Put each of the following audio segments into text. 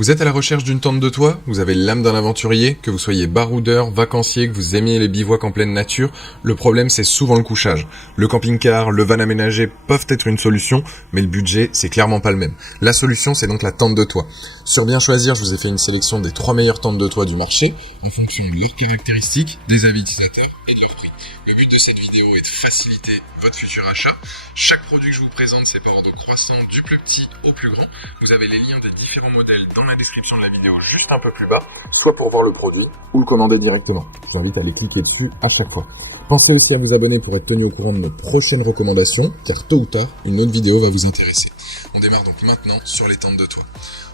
Vous êtes à la recherche d'une tente de toit? Vous avez l'âme d'un aventurier? Que vous soyez baroudeur, vacancier, que vous aimiez les bivouacs en pleine nature, le problème c'est souvent le couchage. Le camping-car, le van aménagé peuvent être une solution, mais le budget c'est clairement pas le même. La solution c'est donc la tente de toit. Sur Bien Choisir, je vous ai fait une sélection des 3 meilleures tentes de toit du marché, en fonction de leurs caractéristiques, des avis utilisateurs et de leur prix. Le but de cette vidéo est de faciliter votre futur achat. Chaque produit que je vous présente, c'est par ordre croissant du plus petit au plus grand. Vous avez les liens des différents modèles dans la description de la vidéo juste un peu plus bas, soit pour voir le produit ou le commander directement. Je vous invite à aller cliquer dessus à chaque fois. Pensez aussi à vous abonner pour être tenu au courant de nos prochaines recommandations, car tôt ou tard, une autre vidéo va vous intéresser. On démarre donc maintenant sur les tentes de toit.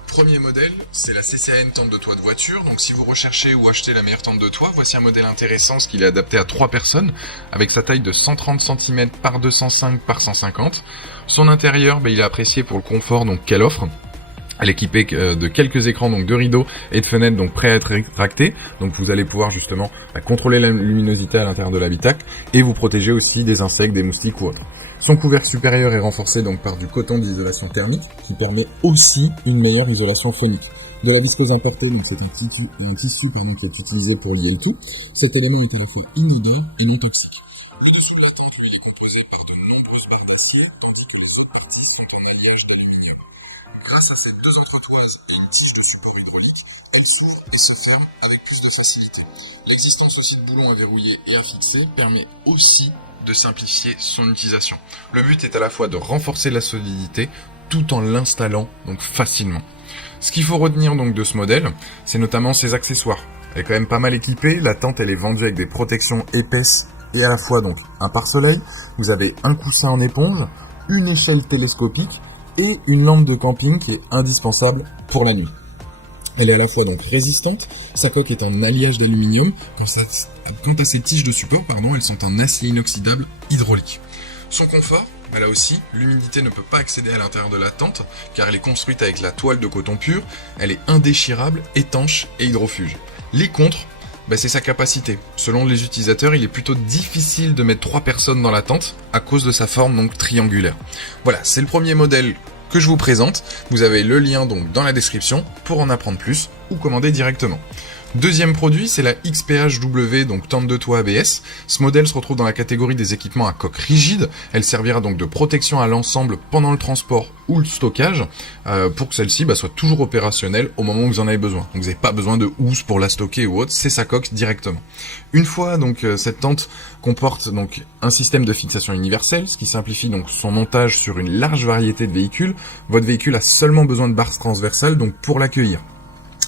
Premier modèle, c'est la CCAN tente de toit de voiture. Donc si vous recherchez ou achetez la meilleure tente de toit, voici un modèle intéressant, ce qu'il est adapté à 3 personnes, avec sa taille de 130 cm par 205 par 150. Son intérieur, il est apprécié pour le confort donc qu'elle offre. Elle est équipée de quelques écrans, donc de rideaux et de fenêtres, donc prêts à être rétractés. Donc vous allez pouvoir justement contrôler la luminosité à l'intérieur de l'habitacle et vous protéger aussi des insectes, des moustiques ou autres. Son couvercle supérieur est renforcé donc par du coton d'isolation thermique qui permet aussi une meilleure isolation phonique. De la viscose importée, donc c'est un tissu qui est utilisé pour lier le tout. Cet élément est à la fois inodore et non toxique. Le dessous de la tente, il est composé par de nombreuses barres d'acier, tandis que les autres parties sont en alliage d'aluminium. Grâce à ces 2 autres toises et une tige de support hydraulique, elle s'ouvre et se ferme avec plus de facilité. L'existence aussi de boulons à verrouiller et à fixer permet aussi de simplifier son utilisation. Le but est à la fois de renforcer la solidité tout en l'installant donc facilement. Ce qu'il faut retenir donc de ce modèle, c'est notamment ses accessoires. Elle est quand même pas mal équipée, la tente elle est vendue avec des protections épaisses et à la fois donc un pare-soleil, vous avez un coussin en éponge, une échelle télescopique et une lampe de camping qui est indispensable pour la nuit. Elle est à la fois donc résistante, sa coque est en alliage d'aluminium, quant à ses tiges de support, elles sont en acier inoxydable hydraulique. Son confort, là aussi, l'humidité ne peut pas accéder à l'intérieur de la tente, car elle est construite avec la toile de coton pur, elle est indéchirable, étanche et hydrofuge. Les contres, c'est sa capacité. Selon les utilisateurs, il est plutôt difficile de mettre 3 personnes dans la tente, à cause de sa forme donc triangulaire. Voilà, c'est le premier modèle que je vous présente. Vous avez le lien donc dans la description pour en apprendre plus ou commander directement. Deuxième produit, c'est la XPHW, donc tente de toit ABS. Ce modèle se retrouve dans la catégorie des équipements à coque rigide. Elle servira donc de protection à l'ensemble pendant le transport ou le stockage, pour que celle-ci soit toujours opérationnelle au moment où vous en avez besoin. Donc vous n'avez pas besoin de housse pour la stocker ou autre, c'est sa coque directement. Une fois donc cette tente comporte donc un système de fixation universel, ce qui simplifie donc son montage sur une large variété de véhicules. Votre véhicule a seulement besoin de barres transversales donc pour l'accueillir.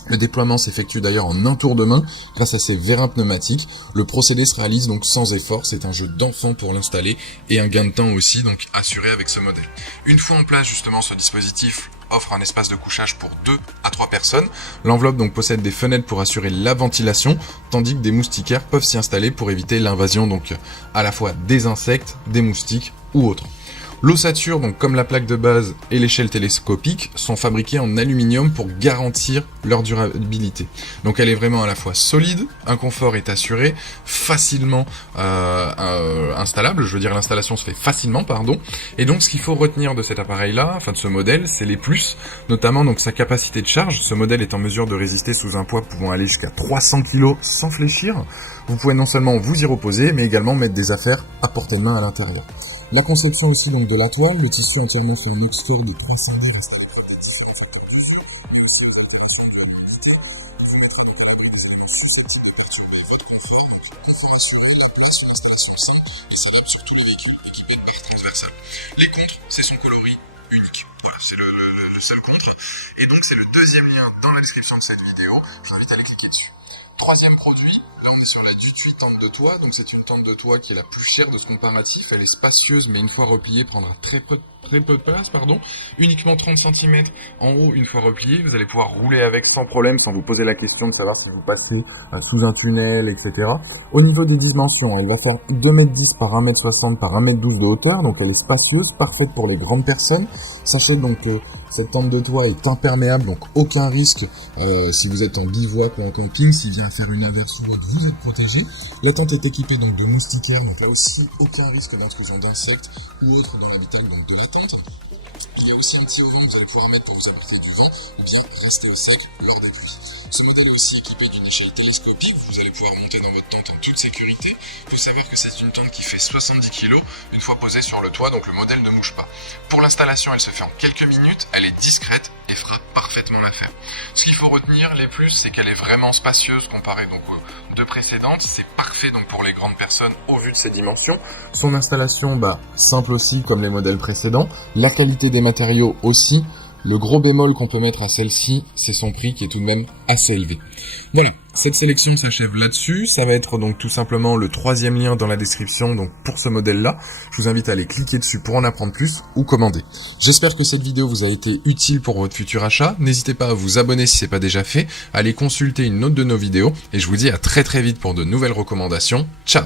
Le déploiement s'effectue d'ailleurs en un tour de main grâce à ces vérins pneumatiques. Le procédé se réalise donc sans effort, c'est un jeu d'enfant pour l'installer et un gain de temps aussi donc assuré avec ce modèle. Une fois en place justement, ce dispositif offre un espace de couchage pour 2 à 3 personnes. L'enveloppe donc possède des fenêtres pour assurer la ventilation, tandis que des moustiquaires peuvent s'y installer pour éviter l'invasion donc à la fois des insectes, des moustiques ou autres. L'ossature, donc comme la plaque de base et l'échelle télescopique, sont fabriquées en aluminium pour garantir leur durabilité. Donc elle est vraiment à la fois solide, un confort est assuré, facilement installable, l'installation se fait facilement, et donc ce qu'il faut retenir de cet appareil-là, de ce modèle, c'est les plus, notamment donc sa capacité de charge. Ce modèle est en mesure de résister sous un poids pouvant aller jusqu'à 300 kg sans fléchir. Vous pouvez non seulement vous y reposer, mais également mettre des affaires à portée de main à l'intérieur. La conception aussi donc de la toile, le tissu entièrement fait une mixture de 3 cm. Les contres, c'est son coloris unique. Voilà, c'est le seul contre. Et donc c'est le deuxième lien dans la description de cette vidéo. Je vous invite à aller cliquer dessus. Troisième produit, là on est sur la Dutuis tente de toit, donc c'est une tente de toit qui est la plus chère de ce comparatif, elle est spacieuse mais une fois repliée prendra très peu de place, uniquement 30 cm en haut une fois repliée, vous allez pouvoir rouler avec sans problème, sans vous poser la question de savoir si vous passez sous un tunnel, etc. Au niveau des dimensions, elle va faire 2,10 m par 1,60 m par 1,12 m de hauteur, donc elle est spacieuse, parfaite pour les grandes personnes. Sachez donc que Cette tente de toit est imperméable, donc aucun risque si vous êtes en bivouac ou en camping, s'il vient faire une averse ou autre, vous êtes protégé. La tente est équipée donc de moustiquaires, donc là aussi aucun risque d'intrusion d'insectes ou autres dans l'habitacle donc de la tente. Il y a aussi un petit auvent que vous allez pouvoir mettre pour vous abriter du vent ou bien rester au sec lors des pluies. Ce modèle est aussi équipé d'une échelle télescopique, vous allez pouvoir monter dans votre tente en toute sécurité. Il faut savoir que c'est une tente qui fait 70 kg une fois posée sur le toit, donc le modèle ne bouge pas. Pour l'installation, elle se fait en quelques minutes, elle est discrète et fera parfaitement l'affaire. Ce qu'il faut retenir, les plus, c'est qu'elle est vraiment spacieuse comparée donc aux deux précédentes. C'est parfait donc pour les grandes personnes au vu de ses dimensions. Son installation, simple aussi comme les modèles précédents. La qualité des matériaux aussi. Le gros bémol qu'on peut mettre à celle-ci, c'est son prix qui est tout de même assez élevé. Voilà, cette sélection s'achève là-dessus. Ça va être donc tout simplement le 3e lien dans la description donc pour ce modèle-là. Je vous invite à aller cliquer dessus pour en apprendre plus ou commander. J'espère que cette vidéo vous a été utile pour votre futur achat. N'hésitez pas à vous abonner si ce n'est pas déjà fait, à aller consulter une autre de nos vidéos et je vous dis à très vite pour de nouvelles recommandations. Ciao!